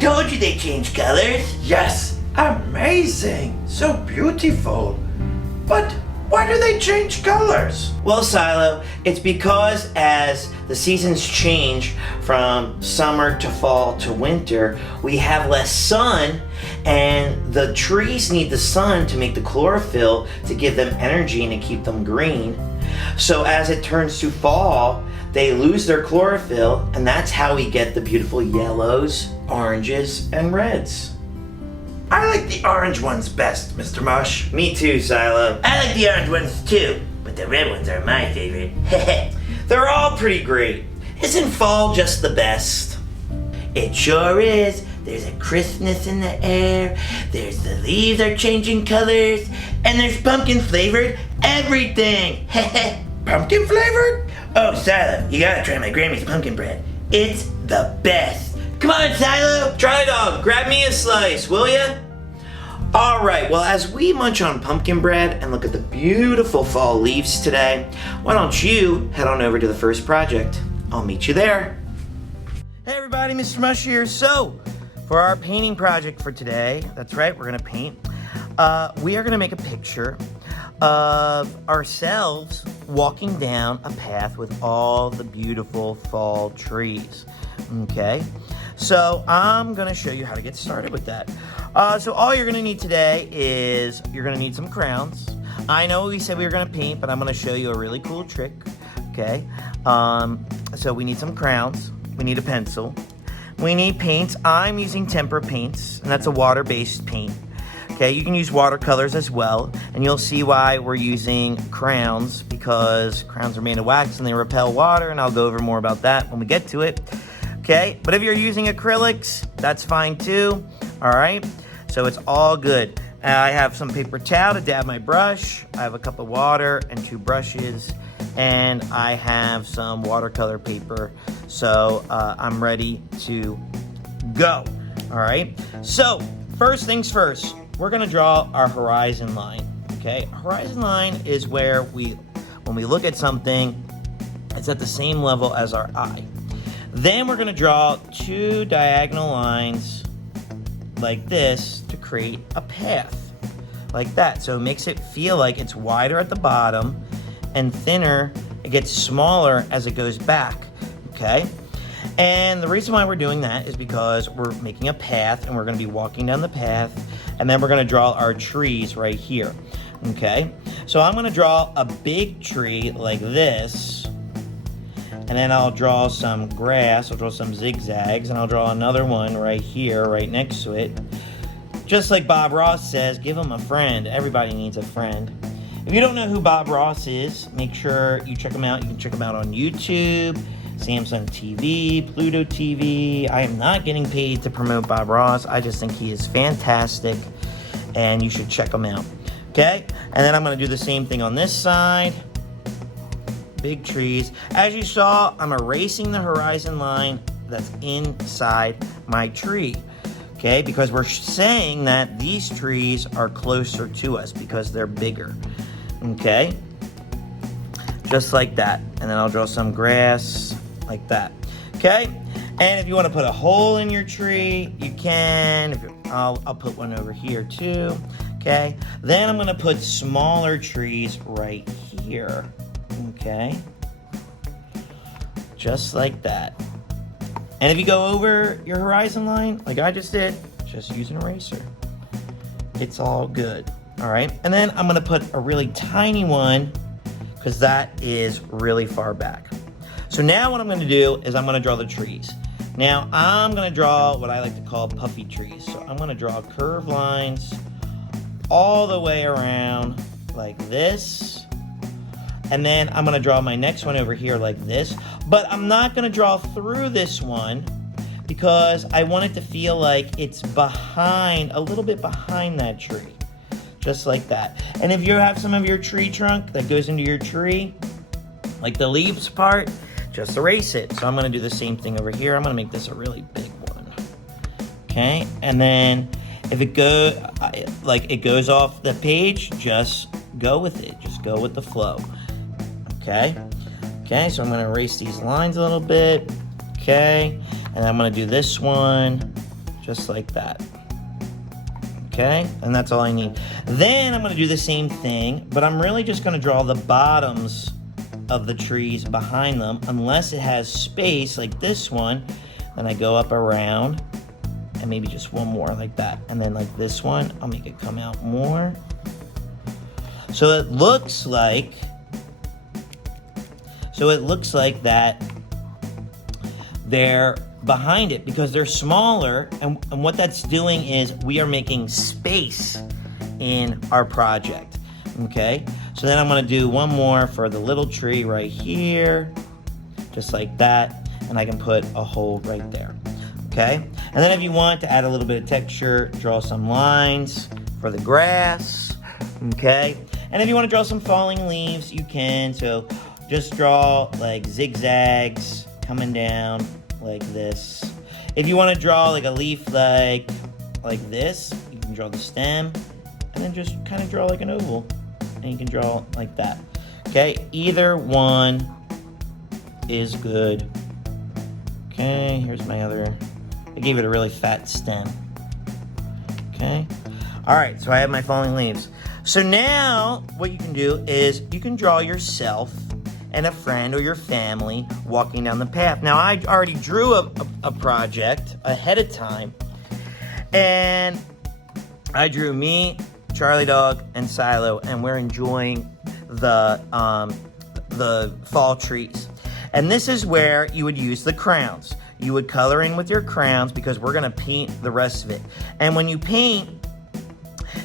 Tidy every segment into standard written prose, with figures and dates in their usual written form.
told you they changed colors. Yes, amazing, so beautiful. But why do they change colors? Well, Cilo, it's because as the seasons change from summer to fall to winter, we have less sun, and the trees need the sun to make the chlorophyll to give them energy and to keep them green. So as it turns to fall, they lose their chlorophyll, and that's how we get the beautiful yellows, oranges, and reds. I like the orange ones best, Mr. Mush. Me too, Cilo. I like the orange ones too, but the red ones are my favorite. They're all pretty great. Isn't fall just the best? It sure is. There's a crispness in the air, there's the leaves are changing colors, and there's pumpkin flavored everything. Pumpkin flavored? Oh, Silo, you gotta try my Grammy's pumpkin bread. It's the best. Come on, Silo. Try dog, grab me a slice, will ya? All right, well, as we munch on pumpkin bread and look at the beautiful fall leaves today, why don't you head on over to the first project? I'll meet you there. Hey everybody, Mr. Mush here. So, for our painting project for today, that's right, we're gonna paint. We are gonna make a picture of ourselves walking down a path with all the beautiful fall trees, okay? So I'm gonna show you how to get started with that. So all you're gonna need today is, you're gonna need some crowns. I know we said we were gonna paint, but I'm gonna show you a really cool trick, okay? So we need some crowns, we need a pencil, we need paints. I'm using tempera paints, and that's a water-based paint. Okay, you can use watercolors as well, and you'll see why we're using crowns, because crowns are made of wax and they repel water, and I'll go over more about that when we get to it. Okay, but if you're using acrylics, that's fine too. All right, so it's all good. I have some paper towel to dab my brush. I have a cup of water and 2 brushes, and I have some watercolor paper. So I'm ready to go. All right, so first things first, we're gonna draw our horizon line. Okay, horizon line is where when we look at something, it's at the same level as our eye. Then we're gonna draw 2 diagonal lines like this to create a path, like that. So it makes it feel like it's wider at the bottom and thinner, it gets smaller as it goes back, okay? And the reason why we're doing that is because we're making a path, and we're gonna be walking down the path, and then we're gonna draw our trees right here, okay? So I'm gonna draw a big tree like this, and then I'll draw some grass, I'll draw some zigzags, and I'll draw another one right here, right next to it. Just like Bob Ross says, give him a friend. Everybody needs a friend. If you don't know who Bob Ross is, make sure you check him out. You can check him out on YouTube, Samsung TV, Pluto TV. I am not getting paid to promote Bob Ross. I just think he is fantastic, and you should check him out. Okay? And then I'm going to do the same thing on this side. Big trees. As you saw, I'm erasing the horizon line that's inside my tree. Okay? Because we're saying that these trees are closer to us because they're bigger. Okay? Just like that. And then I'll draw some grass like that. Okay? And if you want to put a hole in your tree, you can. I'll put one over here too. Okay? Then I'm going to put smaller trees right here. Okay? Just like that. And if you go over your horizon line, like I just did, just use an eraser. It's all good. All right? And then I'm going to put a really tiny one, because that is really far back. So now what I'm going to do is I'm going to draw the trees. Now I'm going to draw what I like to call puffy trees. So I'm going to draw curved lines all the way around like this. And then I'm going to draw my next one over here like this. But I'm not going to draw through this one because I want it to feel like it's behind, a little bit behind that tree. Just like that. And if you have some of your tree trunk that goes into your tree, like the leaves part, just erase it. So I'm going to do the same thing over here. I'm going to make this a really big one. Okay? And then if it goes off the page, just go with it. Just go with the flow. Okay? Okay, so I'm going to erase these lines a little bit. Okay? And I'm going to do this one just like that. Okay, and that's all I need. Then I'm gonna do the same thing, but I'm really just gonna draw the bottoms of the trees behind them, unless it has space like this one. And I go up around, and maybe just one more like that. And then like this one, I'll make it come out more. So it looks like that they're behind it because they're smaller, and what that's doing is we are making space in our project. Okay, so then I'm gonna do one more for the little tree right here, just like that, and I can put a hole right there. Okay, and then if you want to add a little bit of texture, draw some lines for the grass. Okay, and if you want to draw some falling leaves, you can. So just draw like zigzags coming down like this. If you want to draw like a leaf like this, you can draw the stem and then just kind of draw like an oval, and you can draw like that. Okay, either one is good. Okay, here's my other, I gave it a really fat stem. Okay, all right, so I have my falling leaves. So now what you can do is you can draw yourself and a friend or your family walking down the path. Now I already drew a project ahead of time, and I drew me, Charlie Dog, and Cilo, and we're enjoying the fall trees. And this is where you would use the crowns. You would color in with your crowns because we're gonna paint the rest of it. And when you paint,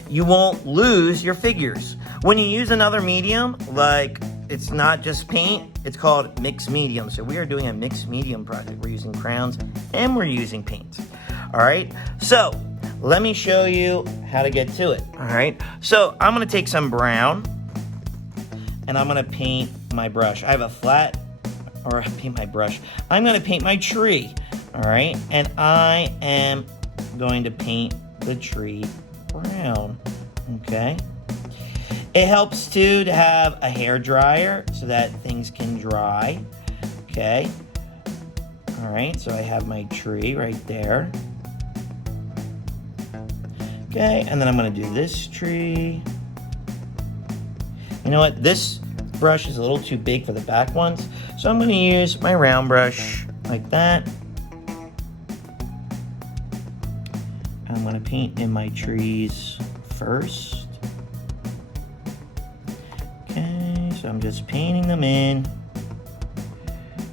you won't lose your figures. When you use another medium, like it's not just paint, it's called mixed medium. So we are doing a mixed medium project. We're using crowns and we're using paint. All right, so let me show you how to get to it. All right, so I'm gonna take some brown and I'm gonna paint my brush. I have a flat, or paint my brush. I'm gonna paint my tree, all right? And I am going to paint the tree brown, okay? It helps too to have a hair dryer so that things can dry, okay? All right, so I have my tree right there. Okay, and then I'm gonna do this tree. You know what, this brush is a little too big for the back ones, so I'm gonna use my round brush like that. I'm gonna paint in my trees first. Okay, so I'm just painting them in.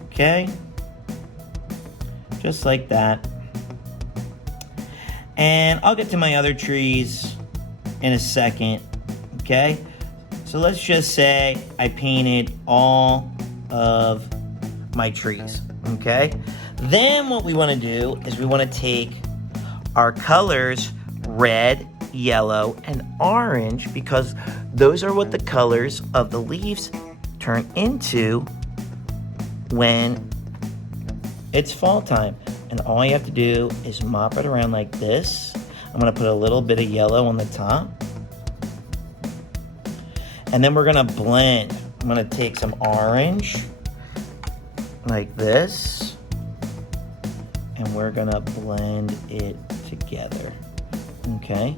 Okay, just like that. And I'll get to my other trees in a second, okay? So let's just say I painted all of my trees, okay? Then what we wanna do is we wanna take our colors, red, yellow, and orange, because those are what the colors of the leaves turn into when it's fall time. And all you have to do is mop it around like this. I'm gonna put a little bit of yellow on the top. And then we're gonna blend. I'm gonna take some orange, like this, and we're gonna blend it together, okay?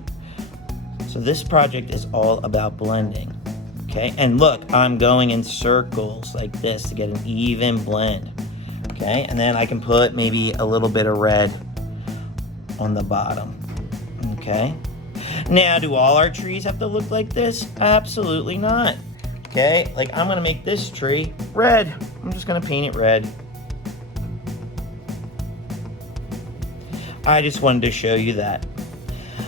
So this project is all about blending, okay? And look, I'm going in circles like this to get an even blend, okay? And then I can put maybe a little bit of red on the bottom, okay? Now, do all our trees have to look like this? Absolutely not, okay? Like, I'm gonna make this tree red. I'm just gonna paint it red. I just wanted to show you that.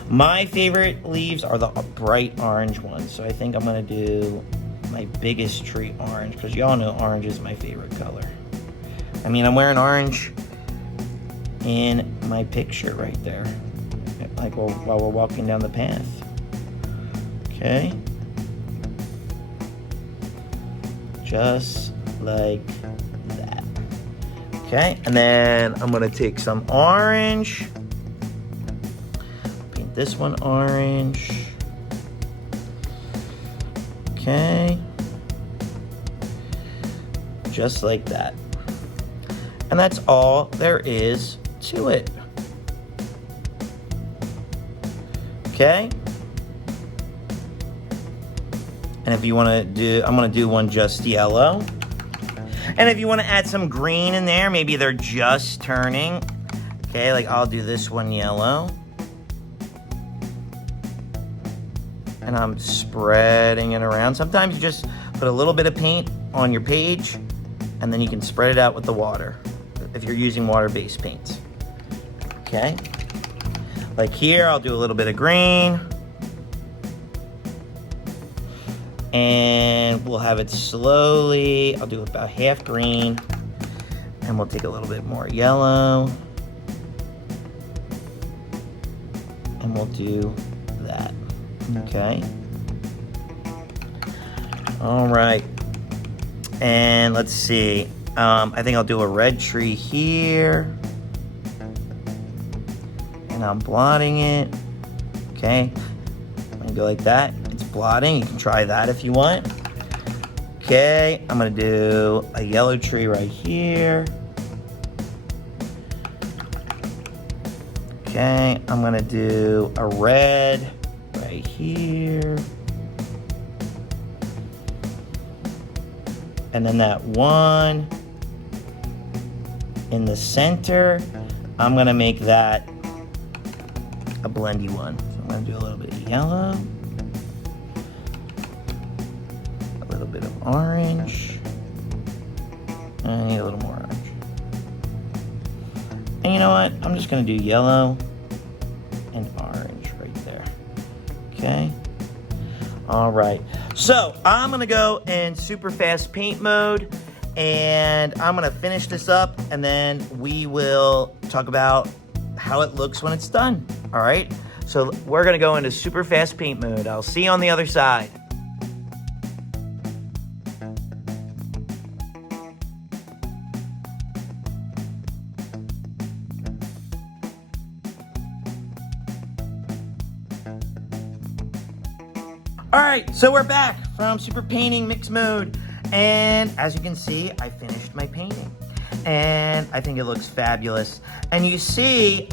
My favorite leaves are the bright orange ones, so I think I'm gonna do my biggest tree orange, because y'all know orange is my favorite color. I mean, I'm wearing orange in my picture right there, like while we're walking down the path. Okay, just like that. Okay, and then I'm gonna take some orange, paint this one orange. Okay, just like that. And that's all there is to it. Okay. And if you want to do, I'm going to do one just yellow. And if you want to add some green in there, maybe they're just turning. Okay, like I'll do this one yellow. And I'm spreading it around. Sometimes you just put a little bit of paint on your page, and then you can spread it out with the water if you're using water-based paints. Okay. Like here, I'll do a little bit of green. And we'll have it slowly. I'll do about half green. And we'll take a little bit more yellow. And we'll do that. Okay. All right. And let's see. I think I'll do a red tree here. And I'm blotting it. Okay. I'm gonna go like that. It's blotting. You can try that if you want. Okay. I'm gonna do a yellow tree right here. Okay. I'm gonna do a red right here. And then that one in the center, I'm gonna make that a blendy one. So I'm gonna do a little bit of yellow, a little bit of orange, and I need a little more orange. And you know what? I'm just gonna do yellow and orange right there. Okay. All right. So I'm gonna go in super fast paint mode, and I'm gonna finish this up, and then we will talk about how it looks when it's done. All right. So we're gonna go into super fast paint mode. I'll see you on the other side. All right, so we're back from super painting mix mode, and as you can see, I finished my painting, and I think it looks fabulous. And you see,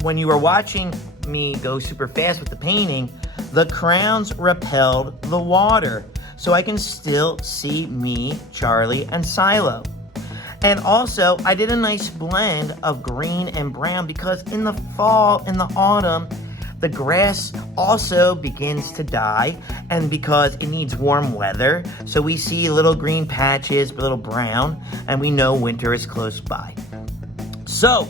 when you were watching me go super fast with the painting, the crowns repelled the water, so I can still see me, Charlie, and Cilo. And also, I did a nice blend of green and brown because in the fall, in the autumn, the grass also begins to die, and because it needs warm weather, so we see little green patches, a little brown, and we know winter is close by. So,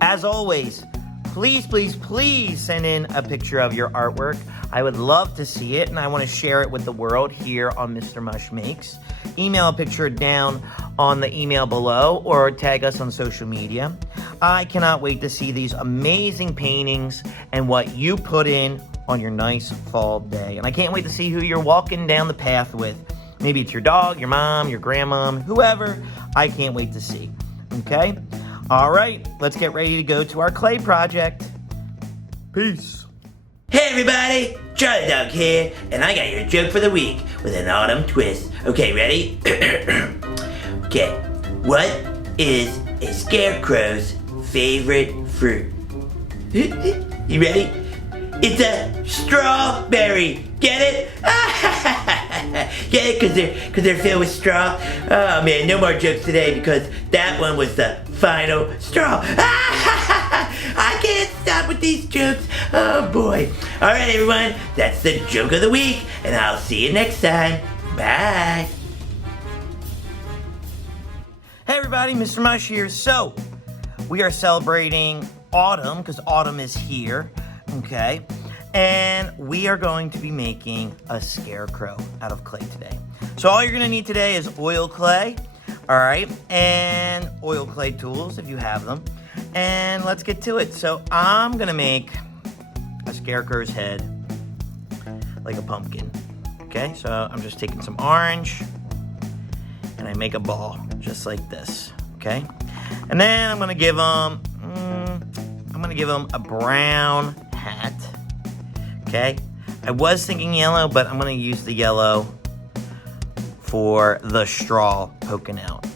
as always, please, please, please send in a picture of your artwork. I would love to see it, and I want to share it with the world here on Mr. Mush Makes. Email a picture down on the email below, or tag us on social media. I cannot wait to see these amazing paintings and what you put in on your nice fall day. And I can't wait to see who you're walking down the path with. Maybe it's your dog, your mom, your grandmom, whoever. I can't wait to see. Okay? All right, let's get ready to go to our clay project. Peace. Hey everybody, Charlie Dog here, and I got your joke for the week with an autumn twist. Okay, ready? Okay, what is a scarecrow's favorite fruit? You ready? It's a strawberry. Get it? Get it? Because they're filled with straw? Oh man, no more jokes today because that one was the final straw. I can't stop with these jokes. Oh boy. All right, everyone. That's the joke of the week, and I'll see you next time. Bye. Hey everybody, Mr. Mush here. So, we are celebrating autumn because autumn is here, okay? And we are going to be making a scarecrow out of clay today. So all you're gonna need today is oil clay, all right? And oil clay tools if you have them. And let's get to it. So I'm gonna make a scarecrow's head like a pumpkin, okay? So I'm just taking some orange and I make a ball just like this, okay? And then I'm gonna give him a brown hat, okay? I was thinking yellow, but I'm gonna use the yellow for the straw poking out,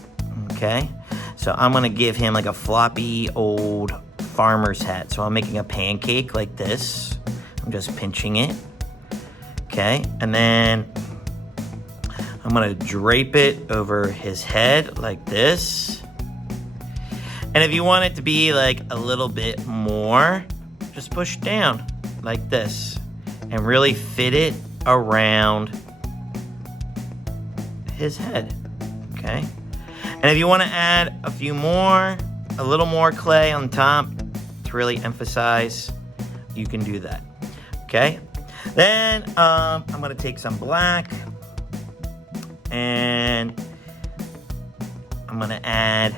okay? So I'm gonna give him like a floppy old farmer's hat. So I'm making a pancake like this, I'm just pinching it. Okay, and then I'm gonna drape it over his head like this. And if you want it to be like a little bit more, just push down like this and really fit it around his head, okay? And if you want to add a little more clay on top to really emphasize, you can do that, okay? Then I'm gonna take some black and I'm gonna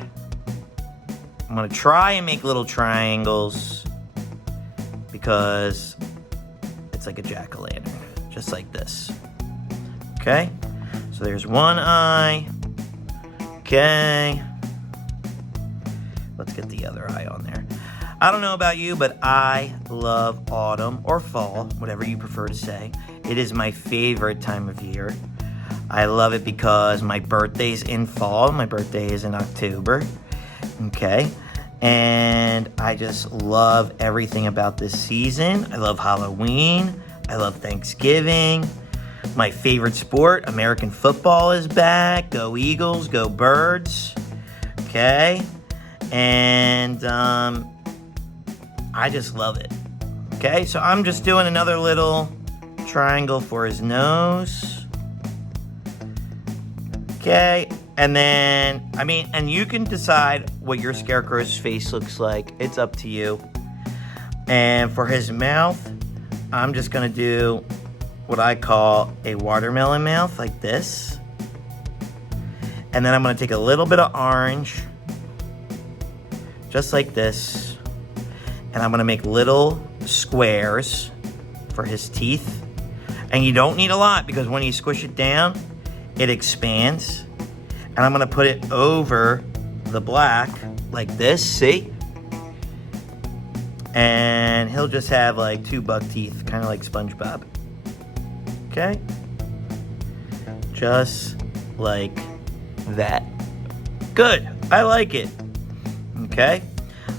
try and make little triangles because it's like a jack-o'-lantern, just like this, okay? So there's one eye, okay? Let's get the other eye on there. I don't know about you, but I love autumn or fall, whatever you prefer to say. It is my favorite time of year. I love it because my birthday's in fall. My birthday is in October, okay? And I just love everything about this season. I love Halloween. I love Thanksgiving. My favorite sport, American football, is back. Go Eagles, go Birds, okay? And I just love it. Okay, so I'm just doing another little triangle for his nose. Okay, and then, and you can decide what your Scarecrow's face looks like. It's up to you. And for his mouth, I'm just gonna do what I call a watermelon mouth, like this. And then I'm gonna take a little bit of orange, just like this. And I'm gonna make little squares for his teeth. And you don't need a lot because when you squish it down, it expands. And I'm gonna put it over the black like this, see? And he'll just have like 2 buck teeth, kind of like SpongeBob. Okay? Just like that. Good, I like it. Okay?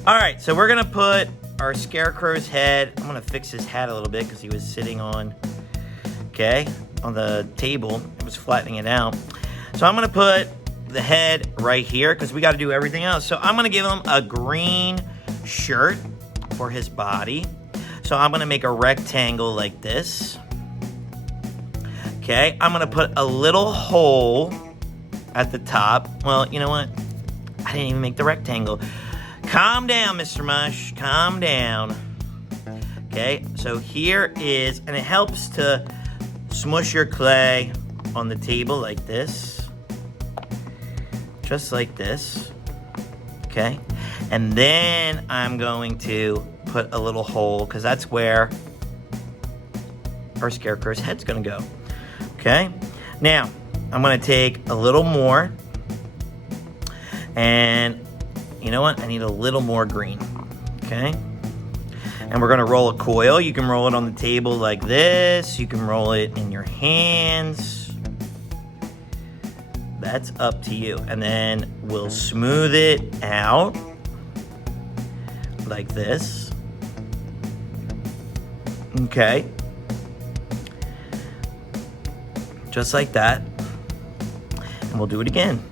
All right, so we're gonna put our Scarecrow's head. I'm gonna fix his hat a little bit because he was sitting on the table. It was flattening it out. So I'm gonna put the head right here because we gotta do everything else. So I'm gonna give him a green shirt for his body. So I'm gonna make a rectangle like this. Okay, I'm gonna put a little hole at the top. Well, you know what? I didn't even make the rectangle. Calm down, Mr. Mush, calm down. Okay, so here is, and it helps to smush your clay on the table like this. Just like this, okay? And then I'm going to put a little hole, because that's where our Scarecrow's head's gonna go, okay? Now, I'm gonna take a little more, and you know what? I need a little more green, okay? And we're gonna roll a coil. You can roll it on the table like this. You can roll it in your hands. That's up to you. And then we'll smooth it out like this. Okay. Just like that. And we'll do it again.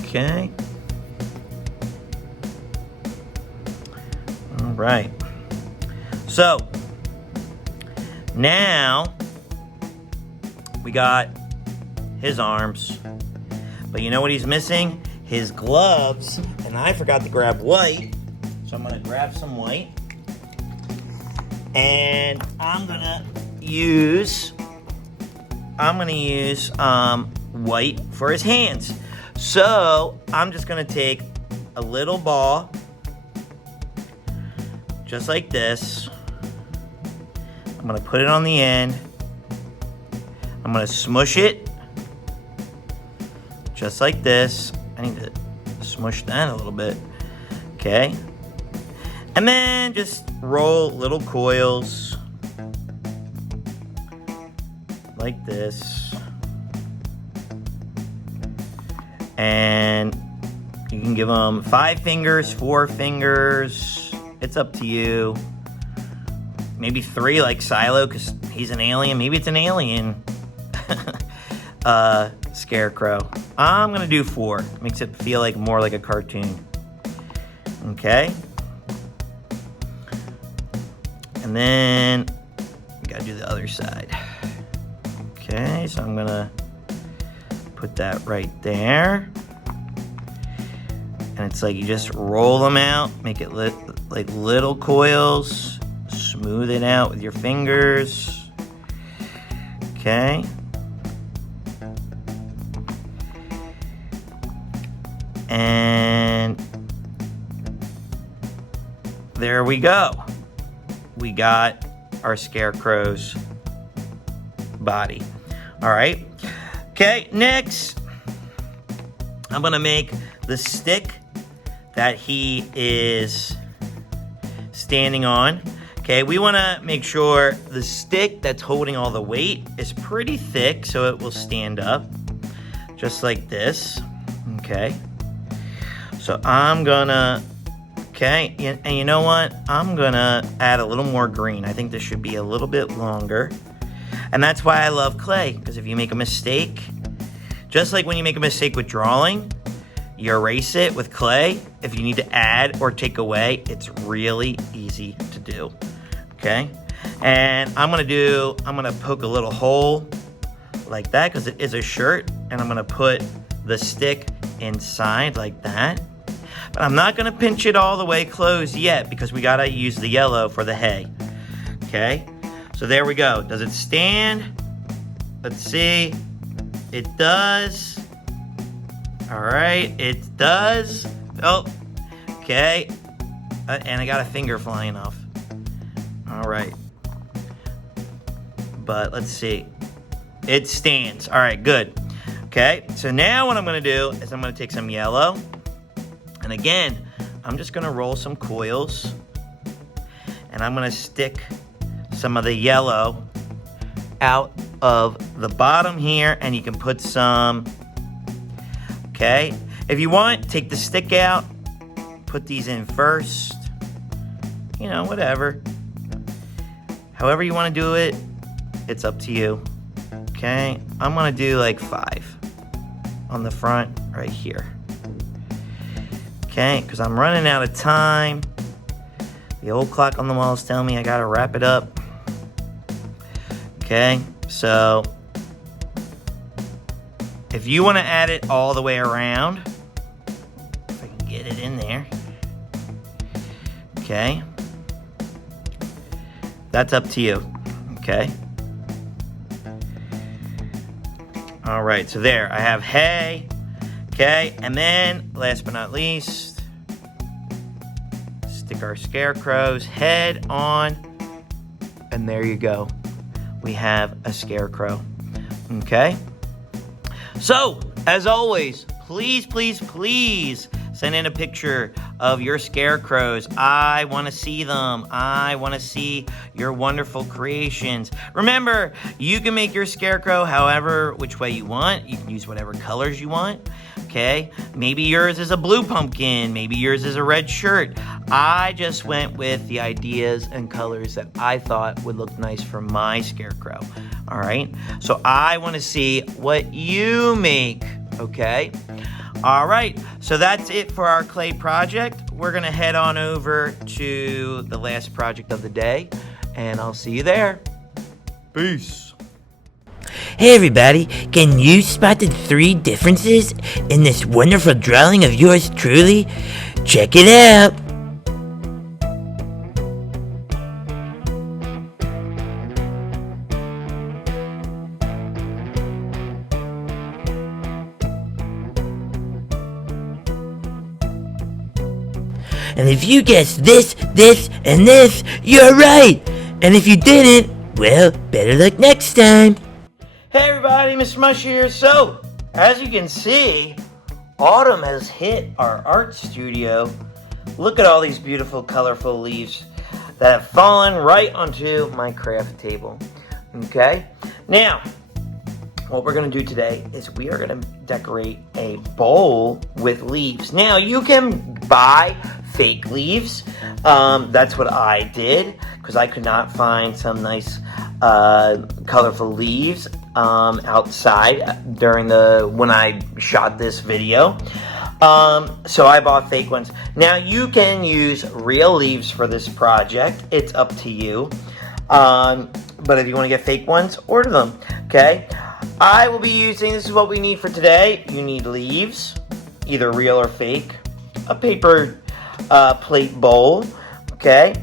Okay. All right. So now we got his arms, but you know what he's missing? His gloves. And I forgot to grab white, so I'm gonna grab some white, and I'm gonna use white for his hands. So I'm just gonna take a little ball, just like this. I'm gonna put it on the end. I'm gonna smush it, just like this. I need to smush that a little bit, okay? And then just roll little coils, like this. And you can give them 5 fingers, 4 fingers. It's up to you. maybe 3 like Cilo, because he's an alien. Maybe it's an alien Scarecrow. I'm gonna do 4. Makes it feel like more like a cartoon. Okay. And then we gotta do the other side. Okay, so I'm gonna put that right there. And it's like you just roll them out, make it like little coils, smooth it out with your fingers. Okay. And there we go. We got our Scarecrow's body. All right. Okay, next, I'm gonna make the stick that he is standing on. Okay, we wanna make sure the stick that's holding all the weight is pretty thick so it will stand up, just like this. Okay, so I'm gonna, okay, and you know what? I'm gonna add a little more green. I think this should be a little bit longer. And that's why I love clay, because if you make a mistake, just like when you make a mistake with drawing, you erase it with clay. If you need to add or take away, it's really easy to do, okay? And I'm gonna poke a little hole like that, because it is a shirt, and I'm gonna put the stick inside like that. But I'm not gonna pinch it all the way closed yet, because we gotta use the yellow for the hay, okay? So there we go. Does it stand? Let's see. It does. All right, it does. Oh, okay. And I got a finger flying off. All right. But let's see. It stands. All right, good. Okay, so now what I'm gonna do is I'm gonna take some yellow. And again, I'm just gonna roll some coils. And I'm gonna stick some of the yellow out of the bottom here, and you can put some, okay? If you want, take the stick out, put these in first, you know, whatever. However you want to do it, it's up to you, okay? I'm gonna do like 5 on the front right here, okay? Because I'm running out of time. The old clock on the wall is telling me I gotta wrap it up. Okay, so if you want to add it all the way around, if I can get it in there, okay, that's up to you, okay. All right, so there, I have hay, okay, and then, last but not least, stick our Scarecrow's head on, and there you go. We have a Scarecrow, okay? So, as always, please, please, please send in a picture of your Scarecrows. I want to see them. I want to see your wonderful creations. Remember, you can make your Scarecrow however, which way you want. You can use whatever colors you want, okay? Maybe yours is a blue pumpkin. Maybe yours is a red shirt. I just went with the ideas and colors that I thought would look nice for my Scarecrow, all right? So I want to see what you make, okay? All right, so that's it for our clay project. We're gonna head on over to the last project of the day, and I'll see you there. Peace. Hey everybody, can you spot the 3 differences in this wonderful drawing of yours truly? Check it out! And if you guessed this, this, and this, you're right! And if you didn't, well, better luck next time! Hey everybody, Mr. Mush here. So, as you can see, autumn has hit our art studio. Look at all these beautiful, colorful leaves that have fallen right onto my craft table. Okay? Now, what we're going to do today is we are going to decorate a bowl with leaves. Now, you can buy fake leaves. That's what I did, because I could not find some nice colorful leaves outside during when I shot this video. So I bought fake ones. Now you can use real leaves for this project. It's up to you. But if you want to get fake ones, order them. Okay. I will be using, this is what we need for today. You need leaves, either real or fake, a paper plate bowl, okay,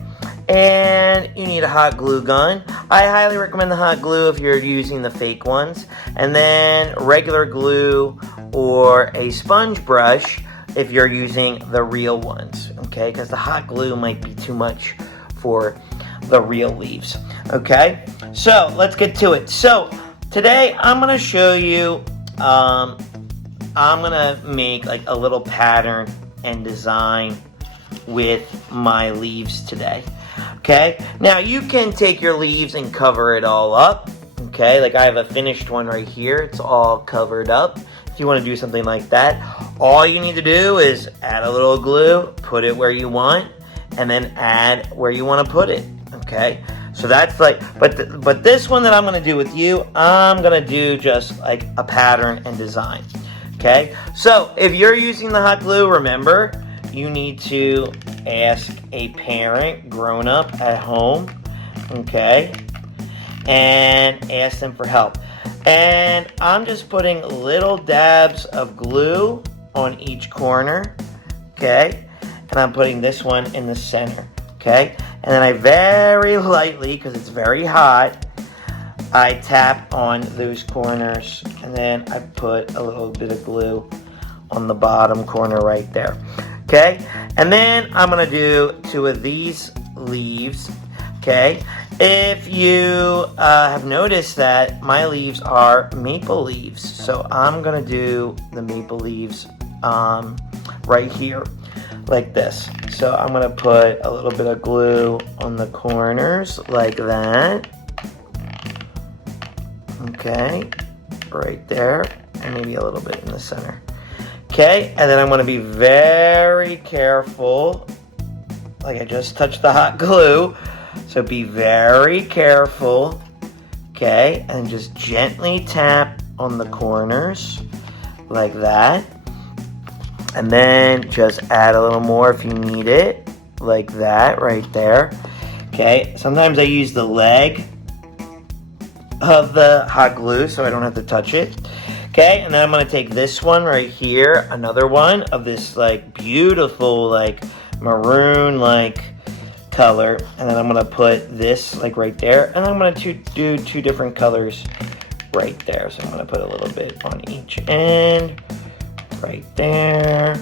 and you need a hot glue gun. I highly recommend the hot glue if you're using the fake ones, and then regular glue or a sponge brush if you're using the real ones, okay, because the hot glue might be too much for the real leaves, okay. So let's get to it. So today I'm going to show you, I'm going to make like a little pattern and design with my leaves today. Okay, now you can take your leaves and cover it all up. Okay, like I have a finished one right here. It's all covered up. If you want to do something like that, all you need to do is add a little glue, put it where you want, and then add where you want to put it. Okay, so that's like, but this one that I'm going to do with you, I'm going to do just like a pattern and design. Okay, so if you're using the hot glue, remember, you need to ask a parent, grown up at home, okay, and ask them for help. And I'm just putting little dabs of glue on each corner, okay, and I'm putting this one in the center, okay, and then I very lightly, because it's very hot, I tap on those corners, and then I put a little bit of glue on the bottom corner right there. Okay, and then I'm going to do 2 of these leaves. Okay, if you have noticed that my leaves are maple leaves, so I'm going to do the maple leaves right here, like this. So I'm going to put a little bit of glue on the corners, like that. Okay, right there, and maybe a little bit in the center. Okay, and then I'm going to be very careful, like I just touched the hot glue, so be very careful, okay, and just gently tap on the corners, like that, and then just add a little more if you need it, like that, right there, okay. Sometimes I use the leg of the hot glue so I don't have to touch it. Okay, and then I'm going to take this one right here, another one of this like beautiful like maroon like color, and then I'm going to put this like right there, and then I'm going to do 2 different colors right there. So I'm going to put a little bit on each end, right there.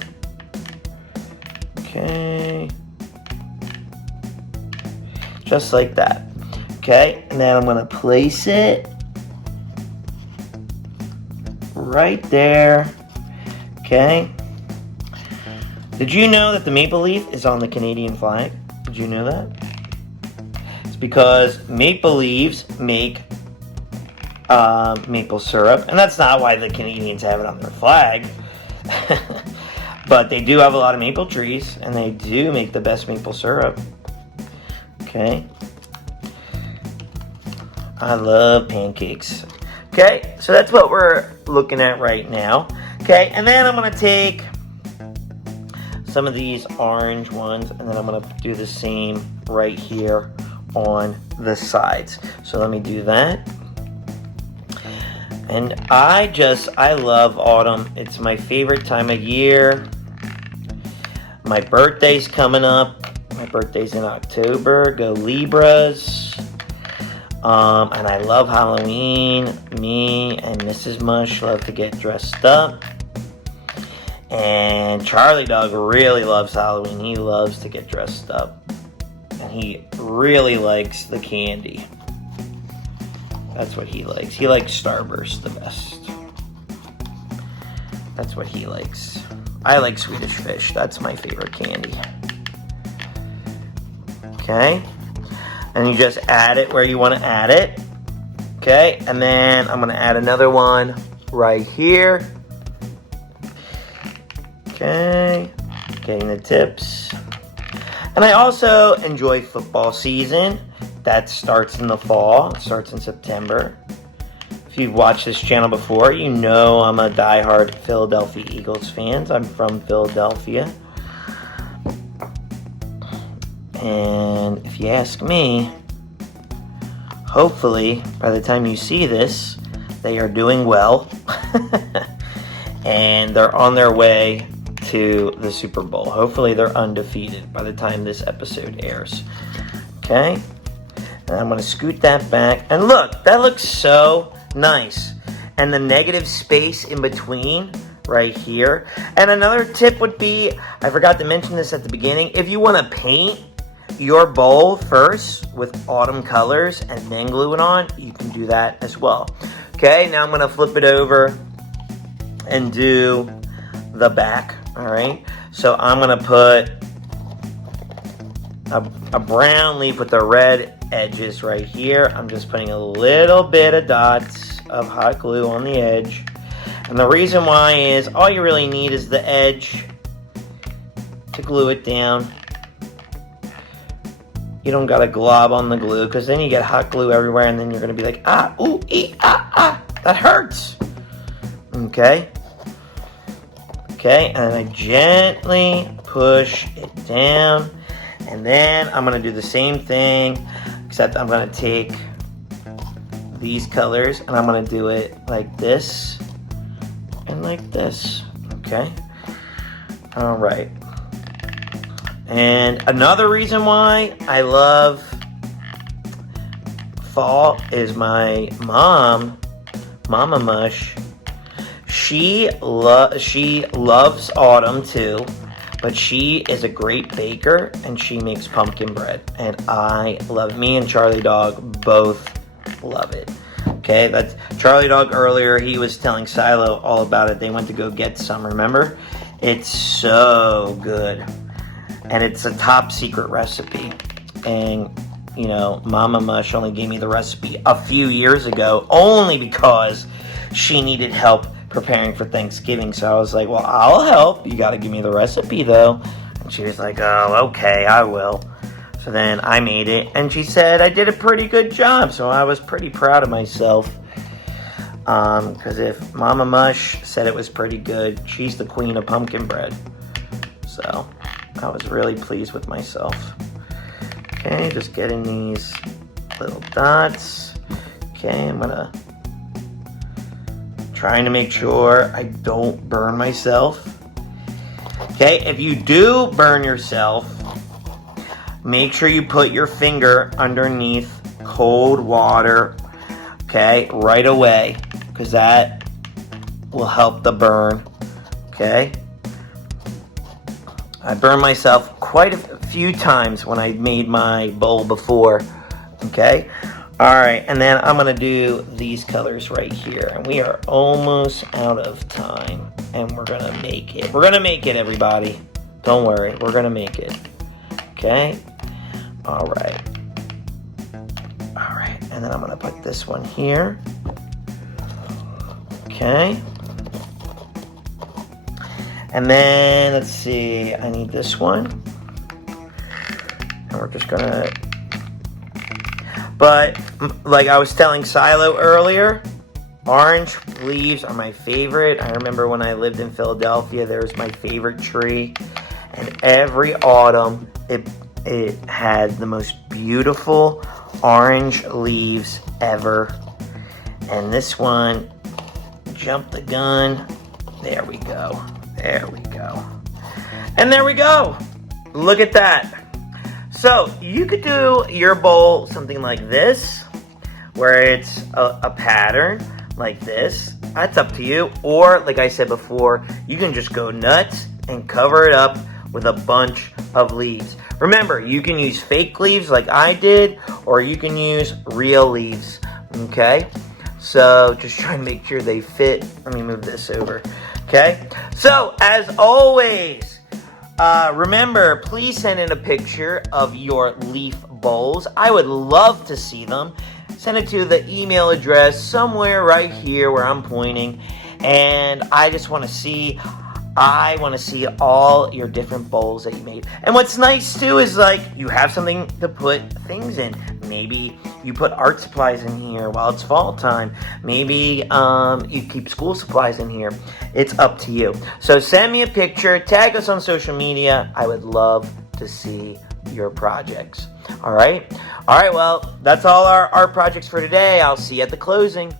Okay, just like that. Okay, and then I'm going to place it right there. Okay. Did you know that the maple leaf is on the Canadian flag? Did you know that? It's because maple leaves make maple syrup, and that's not why the Canadians have it on their flag. But they do have a lot of maple trees, and they do make the best maple syrup. Okay. I love pancakes. Okay, so that's what we're looking at right now. Okay, and then I'm going to take some of these orange ones, and then I'm going to do the same right here on the sides. So let me do that. And I love autumn. It's my favorite time of year. My birthday's coming up. My birthday's in October. Go Libras. And I love Halloween. Me and Mrs. Mush love to get dressed up. And Charlie Dog really loves Halloween. He loves to get dressed up. And he really likes the candy. That's what he likes. He likes Starburst the best. That's what he likes. I like Swedish Fish. That's my favorite candy. Okay. And you just add it where you want to add it. Okay, and then I'm going to add another one right here. Okay, getting the tips. And I also enjoy football season. That starts in the fall. It starts in September. If you've watched this channel before, you know I'm a diehard Philadelphia Eagles fan. I'm from Philadelphia. And if you ask me, hopefully by the time you see this, they are doing well. And they're on their way to the Super Bowl. Hopefully they're undefeated by the time this episode airs. Okay? And I'm going to scoot that back. And look, that looks so nice. And the negative space in between right here. And another tip would be, I forgot to mention this at the beginning, if you want to paint your bowl first with autumn colors and then glue it on, you can do that as well. Okay, now I'm going to flip it over and do the back. All right, so I'm going to put a brown leaf with the red edges right here. I'm just putting a little bit of dots of hot glue on the edge. And the reason why is all you really need is the edge to glue it down. You don't got to glob on the glue because then you get hot glue everywhere and then you're going to be like, ah, ooh, ee, ah, ah, that hurts. Okay. Okay, and I gently push it down. And then I'm going to do the same thing, except I'm going to take these colors and I'm going to do it like this and like this. Okay. All right. And another reason why I love fall is my mom, Mama Mush. She loves autumn too, but she is a great baker and she makes pumpkin bread. And I love it. Me and Charlie Dog both love it. Okay, that's Charlie Dog earlier. He was telling Cilo all about it. They went to go get some, remember? It's so good. And it's a top secret recipe. And, you know, Mama Mush only gave me the recipe a few years ago, only because she needed help preparing for Thanksgiving. So I was like, well, I'll help. You got to give me the recipe, though. And she was like, oh, okay, I will. So then I made it. And she said I did a pretty good job. So I was pretty proud of myself. Because if Mama Mush said it was pretty good, she's the queen of pumpkin bread. So I was really pleased with myself. Okay, just getting these little dots. Okay, I'm gonna trying to make sure I don't burn myself. Okay, if you do burn yourself, make sure you put your finger underneath cold water, okay, right away, because that will help the burn. Okay. I burned myself quite a few times when I made my bowl before. Okay? Alright, and then I'm going to do these colors right here. And we are almost out of time. And we're going to make it. We're going to make it, everybody. Don't worry. We're going to make it. Okay? Alright. Alright, and then I'm going to put this one here. Okay? And then, let's see, I need this one. And we're just gonna... But, like I was telling Cilo earlier, orange leaves are my favorite. I remember when I lived in Philadelphia, there was my favorite tree. And every autumn, it had the most beautiful orange leaves ever. And this one jumped the gun. There we go. There we go. And there we go. Look at that. So you could do your bowl something like this, where it's a pattern like this. That's up to you. Or, like I said before, you can just go nuts and cover it up with a bunch of leaves. Remember, you can use fake leaves like I did, or you can use real leaves. Okay? So just try and make sure they fit. Let me move this over. Okay? So, as always, remember, please send in a picture of your leaf bowls. I would love to see them. Send it to the email address somewhere right here where I'm pointing. And I just want to see I want to see all your different bowls that you made. And what's nice too is like you have something to put things in. Maybe you put art supplies in here while it's fall time. Maybe you keep school supplies in here. It's up to you. So send me a picture, tag us on social media. I would love to see your projects. All right, well, that's all our art projects for today. I'll see you at the closing.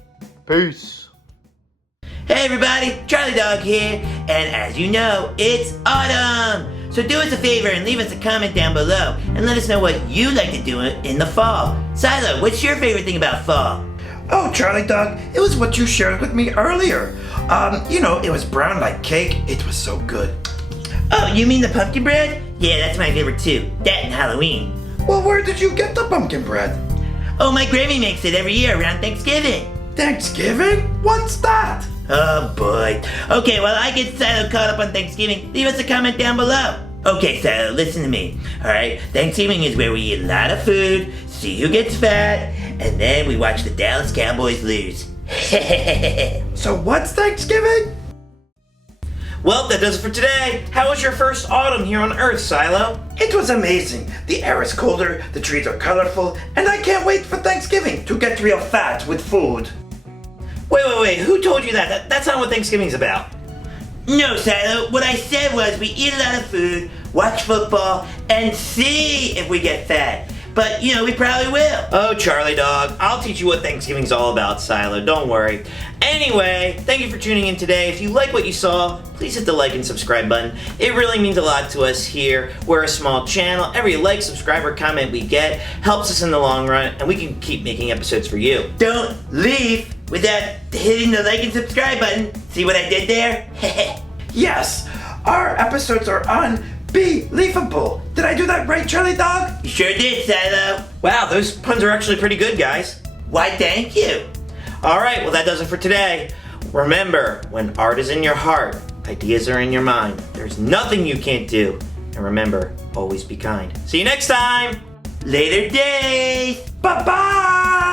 Peace. Hey everybody, Charlie Dog here, and as you know, it's autumn! So do us a favor and leave us a comment down below, and let us know what you like to do in the fall. Silo, what's your favorite thing about fall? Oh, Charlie Dog, it was what you shared with me earlier. It was brown like cake. It was so good. Oh, you mean the pumpkin bread? Yeah, that's my favorite too. That and Halloween. Well, where did you get the pumpkin bread? Oh, my granny makes it every year around Thanksgiving. Thanksgiving? What's that? Oh boy. Okay, well, I get Silo caught up on Thanksgiving. Leave us a comment down below. Okay, Silo, listen to me. Alright, Thanksgiving is where we eat a lot of food, see who gets fat, and then we watch the Dallas Cowboys lose. So what's Thanksgiving? Well, that does it for today. How was your first autumn here on Earth, Silo? It was amazing. The air is colder, the trees are colorful, and I can't wait for Thanksgiving to get real fat with food. Wait, who told you that? That's not what Thanksgiving's about. No, Silo, what I said was we eat a lot of food, watch football, and see if we get fat. But, we probably will. Oh, Charlie Dog, I'll teach you what Thanksgiving's all about, Silo, don't worry. Anyway, thank you for tuning in today. If you like what you saw, please hit the like and subscribe button. It really means a lot to us here. We're a small channel. Every like, subscribe, or comment we get helps us in the long run, and we can keep making episodes for you. Don't leave without hitting the like and subscribe button. See what I did there? Yes, our episodes are unbelievable. Did I do that right, Charlie Dog? You sure did, Silo. Wow, those puns are actually pretty good, guys. Why, thank you. All right, well, that does it for today. Remember, when art is in your heart, ideas are in your mind. There's nothing you can't do. And remember, always be kind. See you next time. Later days. Bye-bye!